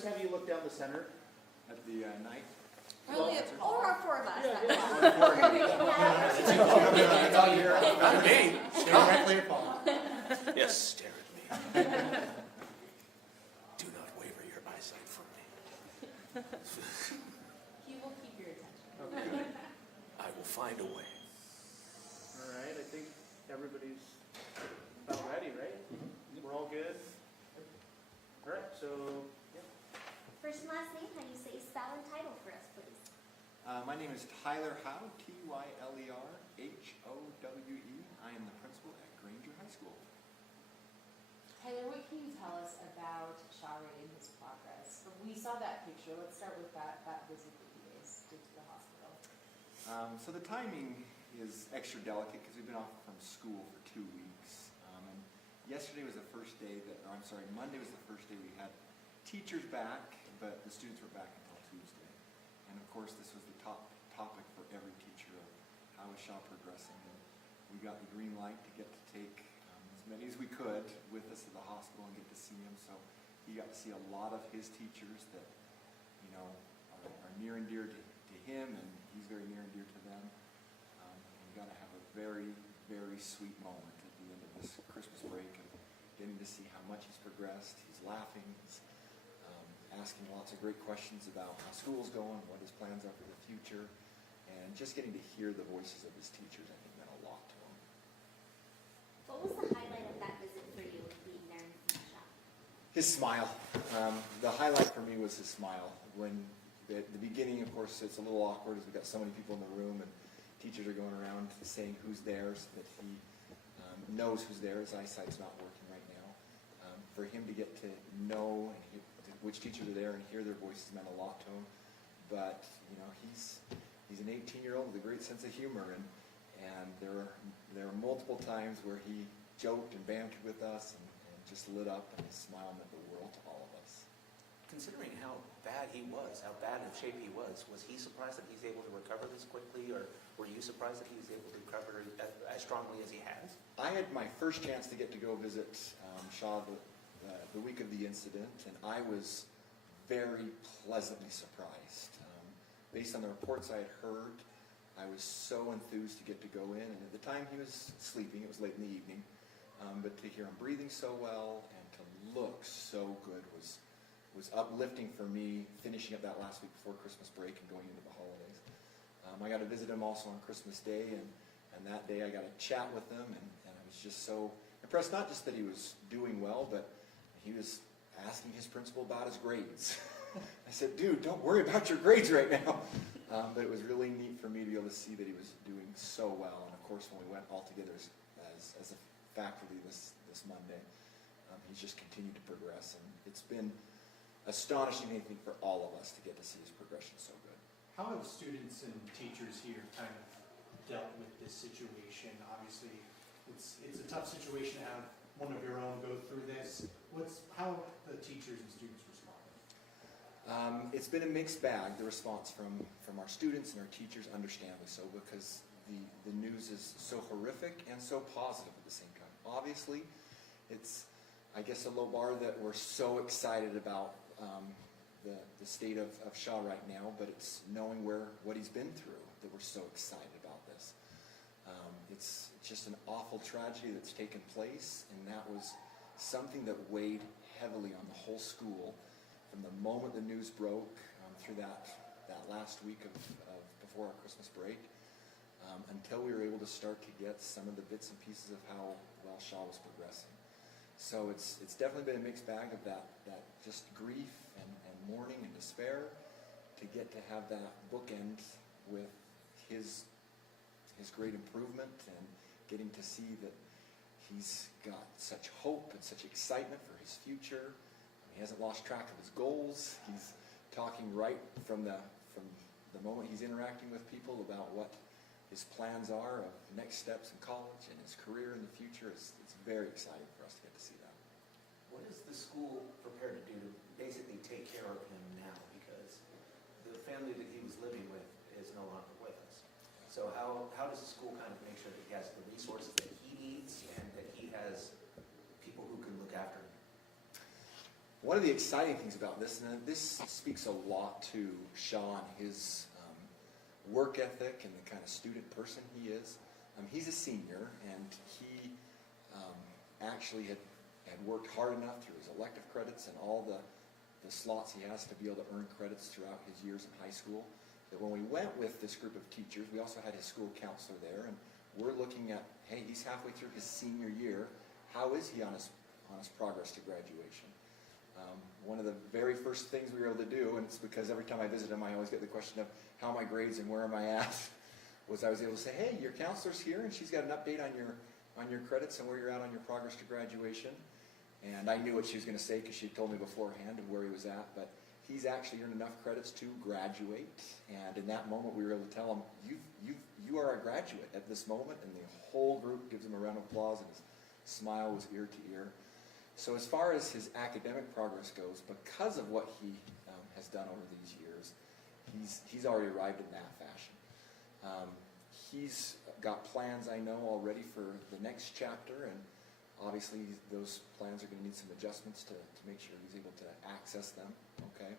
just have you look down the center At the night? Probably or our four of us. That's all you're at. Me? Directly at Paul. Yes, stare at me. Do not waver your eyesight from me. He will keep your attention. Okay. I will find a way. All right, I think everybody's about ready, right? We're all good? All right, so, yeah. First and last name, how do you say spell and title for us, please? My name is Tyler Howe, Tyler Howe. I am the principal at Granger High School. Tyler, what can you tell us about Sha Reh and his progress? We saw that picture. Let's start with that visit that you guys did to the hospital. So the timing is extra delicate because we've been off from school for 2 weeks. And yesterday was the first day Monday was the first day we had teachers back, but the students were back until Tuesday. And of course, this was the top topic for every teacher of how is Sha progressing. And we got the green light to get to take as many as we could with us to the hospital and get to see him. So he got to see a lot of his teachers that, are near and dear to him, and he's very near and dear to them. And we got to have a very, very sweet moment at the end of this Christmas break of getting to see how much he's progressed. He's laughing. He's asking lots of great questions about how school's going, what his plans are for the future, and just getting to hear the voices of his teachers, I think, meant a lot to him. What was the highlight of that visit for you, being there and seeing Sha? His smile. The highlight for me was his smile. When at the beginning, of course, it's a little awkward as we've got so many people in the room and teachers are going around saying who's there so that he knows who's there. His eyesight's not working right now. For him to get to know which teachers are there and hear their voices meant a lot to him. But he's an 18-year-old with a great sense of humor, and there are multiple times where he joked and bantered with us and just lit up, and his smile meant the world to all of us. Considering how bad he was, how bad of shape he was he surprised that he's able to recover this quickly, or were you surprised that he was able to recover as strongly as he has? I had my first chance to get to go visit Sha the week of the incident, and I was very pleasantly surprised. Based on the reports I had heard, I was so enthused to get to go in, and at the time he was sleeping, it was late in the evening, but to hear him breathing so well and to look so good was uplifting for me, finishing up that last week before Christmas break and going into the holidays. I got to visit him also on Christmas Day, and that day I got to chat with him, and I was just so impressed, not just that he was doing well, but he was asking his principal about his grades. I said, dude, don't worry about your grades right now. But it was really neat for me to be able to see that he was doing so well. And of course, when we went all together as a faculty this Monday, he's just continued to progress. And it's been astonishing, I think, for all of us to get to see his progression so good. How have students and teachers here kind of dealt with this situation? Obviously, it's a tough situation to have one of your own go through this. How have the teachers and students responded? It's been a mixed bag, the response from our students and our teachers, understandably so, because the news is so horrific and so positive at the same time. Obviously, it's, I guess, a low bar that we're so excited about the state of Sha right now, but it's knowing what he's been through that we're so excited about this. It's just an awful tragedy that's taken place, and that was something that weighed heavily on the whole school from the moment the news broke through that last week of before our Christmas break until we were able to start to get some of the bits and pieces of how well Sha was progressing. So it's definitely been a mixed bag of that just grief and mourning and despair, to get to have that bookend with his great improvement and getting to see that he's got such hope and such excitement for his future. He hasn't lost track of his goals. He's talking right from the moment he's interacting with people about what his plans are of next steps in college and his career in the future. It's very exciting for us to get to see that. What is the school prepared to do to basically take care of him now? Because the family that he was living with is no longer with us. So how does the school kind of make sure that he has the resources that he needs and that he has people who can look after him? One of the exciting things about this, and this speaks a lot to Sha and his work ethic and the kind of student person he is. He's a senior, and he actually had worked hard enough through his elective credits and all the slots he has to be able to earn credits throughout his years in high school, that when we went with this group of teachers, we also had his school counselor there, and we're looking at, hey, he's halfway through his senior year. How is he on his progress to graduation? One of the very first things we were able to do, and it's because every time I visit him, I always get the question of how are my grades and where am I at, was I was able to say, hey, your counselor's here, and she's got an update on your credits and where you're at on your progress to graduation. And I knew what she was going to say because she told me beforehand of where he was at, but he's actually earned enough credits to graduate. And in that moment, we were able to tell him, you are a graduate at this moment, and the whole group gives him a round of applause, and his smile was ear to ear. So as far as his academic progress goes, because of what he has done over these years, he's already arrived in that fashion. He's got plans, I know, already for the next chapter, and obviously those plans are going to need some adjustments to make sure he's able to access them, okay?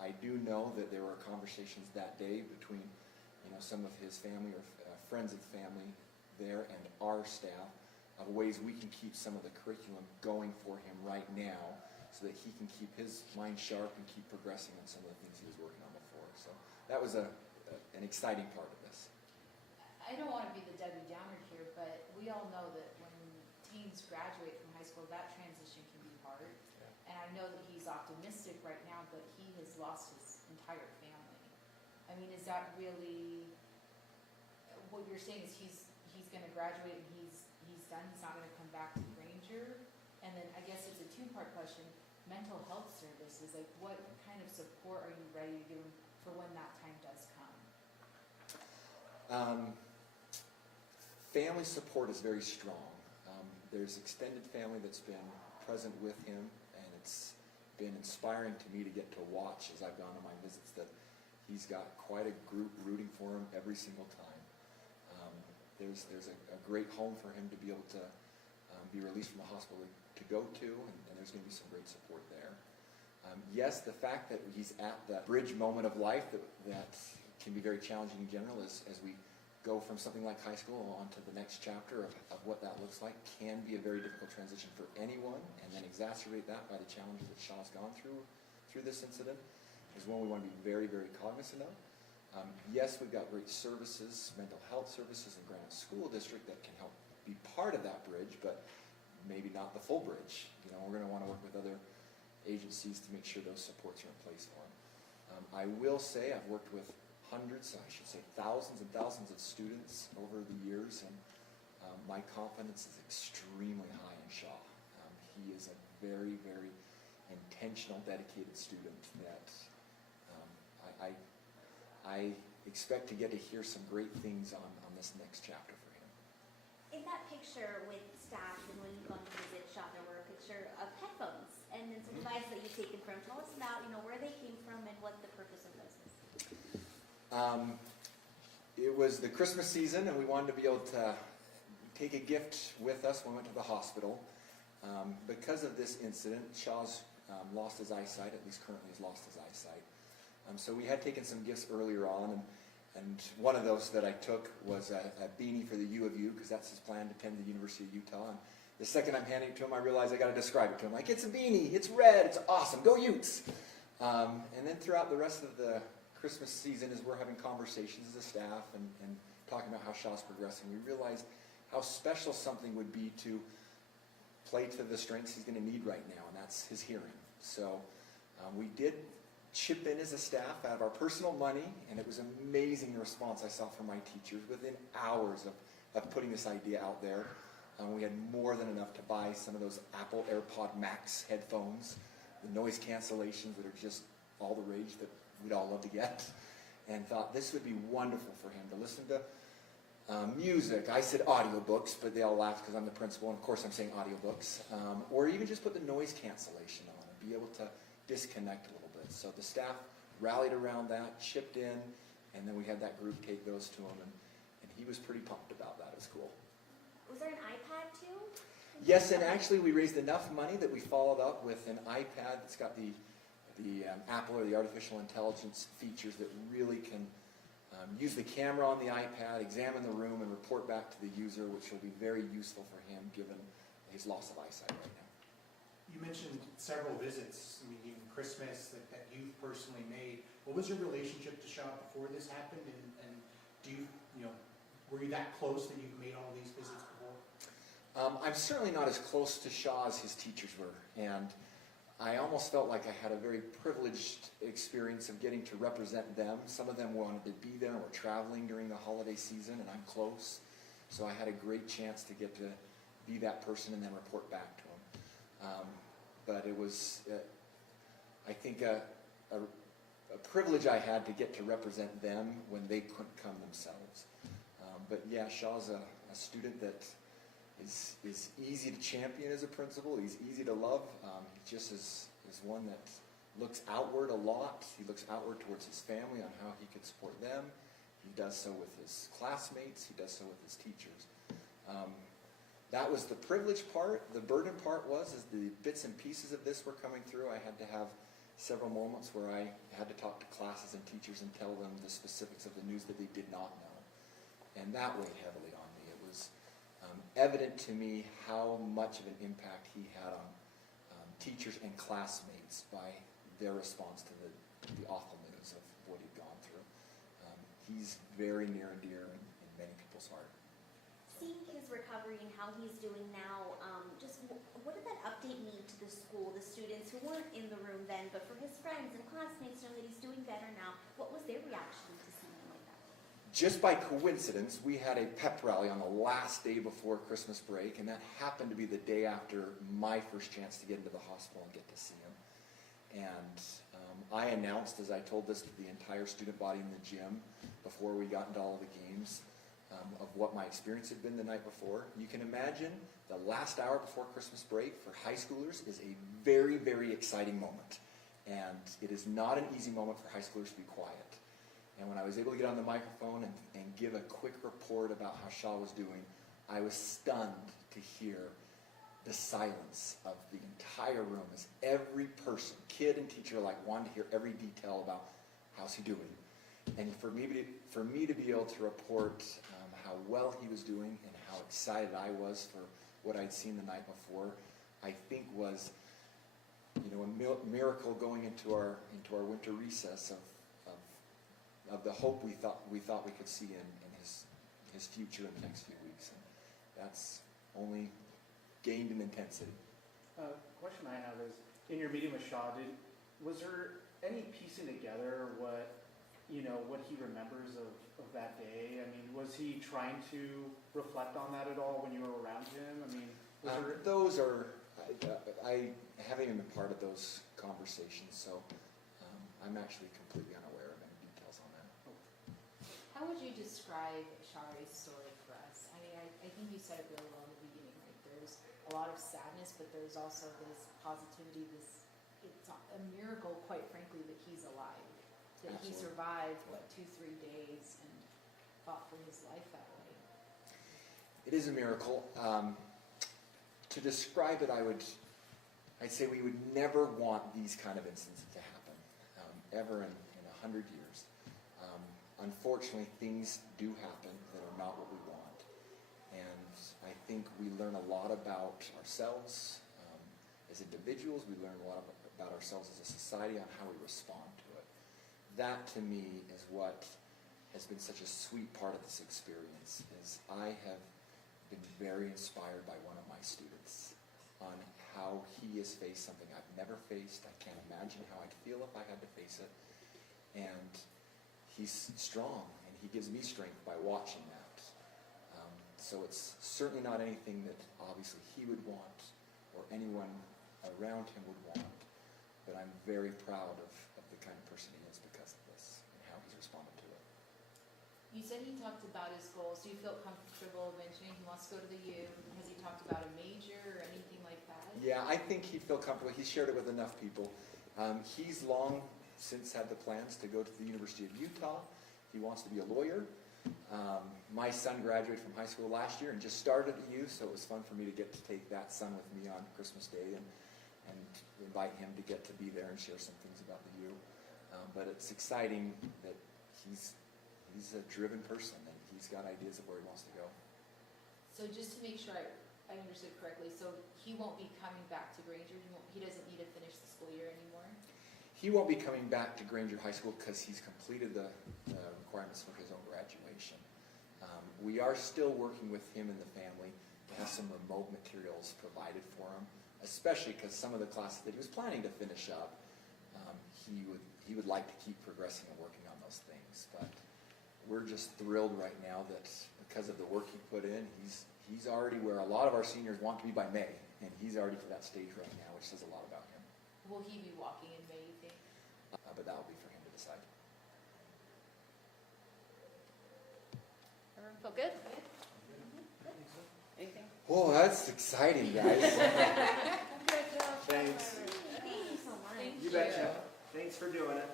I do know that there were conversations that day between some of his family or friends of the family there and our staff of ways we can keep some of the curriculum going for him right now so that he can keep his mind sharp and keep progressing on some of the things he was working on before. So that was an exciting part of this. I don't want to be the Debbie Downer here, but we all know that when teens graduate from high school, that transition can be hard. Yeah. And I know that he's optimistic right now, but he has lost his entire family. I mean, is that really what you're saying? Is he's going to graduate and he's done? He's not going to come back to Granger? And then I guess it's a two-part question. Mental health services, like what kind of support are you ready to give him for when that time does come? Family support is very strong. There's extended family that's been present with him, and it's been inspiring to me to get to watch as I've gone on my visits that he's got quite a group rooting for him every single time. There's a great home for him to be able to be released from the hospital to go to, and there's going to be some great support there. Yes, the fact that he's at the bridge moment of life that can be very challenging in general as we go from something like high school on to the next chapter of what that looks like can be a very difficult transition for anyone, and then exacerbate that by the challenges that Sha's gone through this incident is one we want to be very, very cognizant of. Yes, we've got great services, mental health services in Granite School District that can help be part of that bridge, but maybe not the full bridge. We're going to want to work with other agencies to make sure those supports are in place for them. I will say I've worked with hundreds, I should say thousands and thousands of students over the years, and my confidence is extremely high in Sha. He is a very, very intentional, dedicated student that I expect to get to hear some great things on this next chapter for him. In that picture with staff and when you come to visit Sha, there were a picture of headphones and then some devices that you've taken from. Tell us about, where they came from and what the purpose of those is. It was the Christmas season, and we wanted to be able to take a gift with us when we went to the hospital. Because of this incident, Sha's lost his eyesight, at least currently has lost his eyesight. So we had taken some gifts earlier on, and one of those that I took was a beanie for the U of U, because that's his plan to attend the University of Utah. And the second I'm handing it to him, I realize I got to describe it to him. Like, it's a beanie, it's red, it's awesome, go Utes! And then throughout the rest of the Christmas season, as we're having conversations as a staff and talking about how Sha's progressing, we realized how special something would be to play to the strengths he's going to need right now, and that's his hearing. So we did chip in as a staff out of our personal money, and it was amazing the response I saw from my teachers within hours of putting this idea out there. We had more than enough to buy some of those Apple AirPod Max headphones, the noise cancellations that are just all the rage that we'd all love to get, and thought this would be wonderful for him to listen to music. I said audiobooks, but they all laughed because I'm the principal, and of course I'm saying audiobooks. Or even just put the noise cancellation on and be able to disconnect a little bit. So the staff rallied around that, chipped in, and then we had that group take those to him, and he was pretty pumped about that at school. Was there an iPad too? Yes, and actually we raised enough money that we followed up with an iPad that's got the Apple or the artificial intelligence features that really can use the camera on the iPad, examine the room, and report back to the user, which will be very useful for him given his loss of eyesight right now. You mentioned several visits, I mean, even Christmas that you've personally made. What was your relationship to Sha before this happened, and do you know, were you that close that you've made all these visits before? I'm certainly not as close to Sha as his teachers were, and I almost felt like I had a very privileged experience of getting to represent them. Some of them wanted to be there and were traveling during the holiday season, and I'm close, so I had a great chance to get to be that person and then report back to them. But it was, I think, a privilege I had to get to represent them when they couldn't come themselves. But yeah, Sha's a student that is easy to champion as a principal. He's easy to love. He just is one that looks outward a lot. He looks outward towards his family on how he could support them. He does so with his classmates. He does so with his teachers. That was the privilege part. The burden part was as the bits and pieces of this were coming through, I had to have several moments where I had to talk to classes and teachers and tell them the specifics of the news that they did not know. And that weighed heavily on me. It was evident to me how much of an impact he had on teachers and classmates by their response to the awful news of what he'd gone through. He's very near and dear in many people's heart. Seeing his recovery and how he's doing now, just what did that update mean to the school, the students who weren't in the room then, but for his friends and classmates, knowing that he's doing better now? What was their reaction to seeing him like that? Just by coincidence, we had a pep rally on the last day before Christmas break, and that happened to be the day after my first chance to get into the hospital and get to see him. And I announced, as I told this to the entire student body in the gym before we got into all of the games, of what my experience had been the night before. You can imagine the last hour before Christmas break for high schoolers is a very, very exciting moment. And it is not an easy moment for high schoolers to be quiet. And when I was able to get on the microphone and give a quick report about how Sha was doing, I was stunned to hear the silence of the entire room as every person, kid and teacher alike, wanted to hear every detail about how's he doing. And for me to be able to report how well he was doing and how excited I was for what I'd seen the night before, I think was, a miracle going into our winter recess of the hope we thought we could see in his future in the next few weeks. And that's only gained in intensity. Question I have is, in your meeting with Sha, was there any piecing together what he remembers of that day? I mean, was he trying to reflect on that at all when you were around him? I mean, those are, I haven't even been part of those conversations, so I'm actually completely unaware of any details on that. How would you describe Sha Reh's story for us? I mean, I think you said it really well in the beginning, right? There's a lot of sadness, but there's also this positivity, it's a miracle, quite frankly, that he's alive. That Absolutely. He survived, 2-3 days and fought for his life that way. It is a miracle. To describe it, I'd say we would never want these kind of instances to happen, ever in 100 years. Unfortunately, things do happen that are not what we want. And I think we learn a lot about ourselves as individuals. We learn a lot about ourselves as a society on how we respond to it. That, to me, is what has been such a sweet part of this experience, is I have been very inspired by one of my students on how he has faced something I've never faced. I can't imagine how I'd feel if I had to face it. And he's strong, and he gives me strength by watching that. So it's certainly not anything that obviously he would want or anyone around him would want. But I'm very proud of the kind of person he is because of this and how he's responded to it. You said he talked about his goals. Do you feel comfortable mentioning he wants to go to the U? Has he talked about a major or anything like that? Yeah, I think he'd feel comfortable. He's shared it with enough people. He's long since had the plans to go to the University of Utah. He wants to be a lawyer. My son graduated from high school last year and just started at U, so it was fun for me to get to take that son with me on Christmas Day and invite him to get to be there and share some things about the U. But it's exciting that he's a driven person and he's got ideas of where he wants to go. So just to make sure I understood correctly, so he won't be coming back to Granger, he doesn't need to finish the school year anymore? He won't be coming back to Granger High School because he's completed the requirements for his own graduation. We are still working with him and the family to have some remote materials provided for him, especially because some of the classes that he was planning to finish up, he would like to keep progressing and working on those things. But we're just thrilled right now that because of the work he put in, he's already where a lot of our seniors want to be by May, and he's already to that stage right now, which says a lot about him. Will he be walking in May, you think? But that will be for him to decide. Everyone feel good? Anything? Oh, that's exciting, guys. Thanks. Thank you so much. You betcha. Thanks for doing it.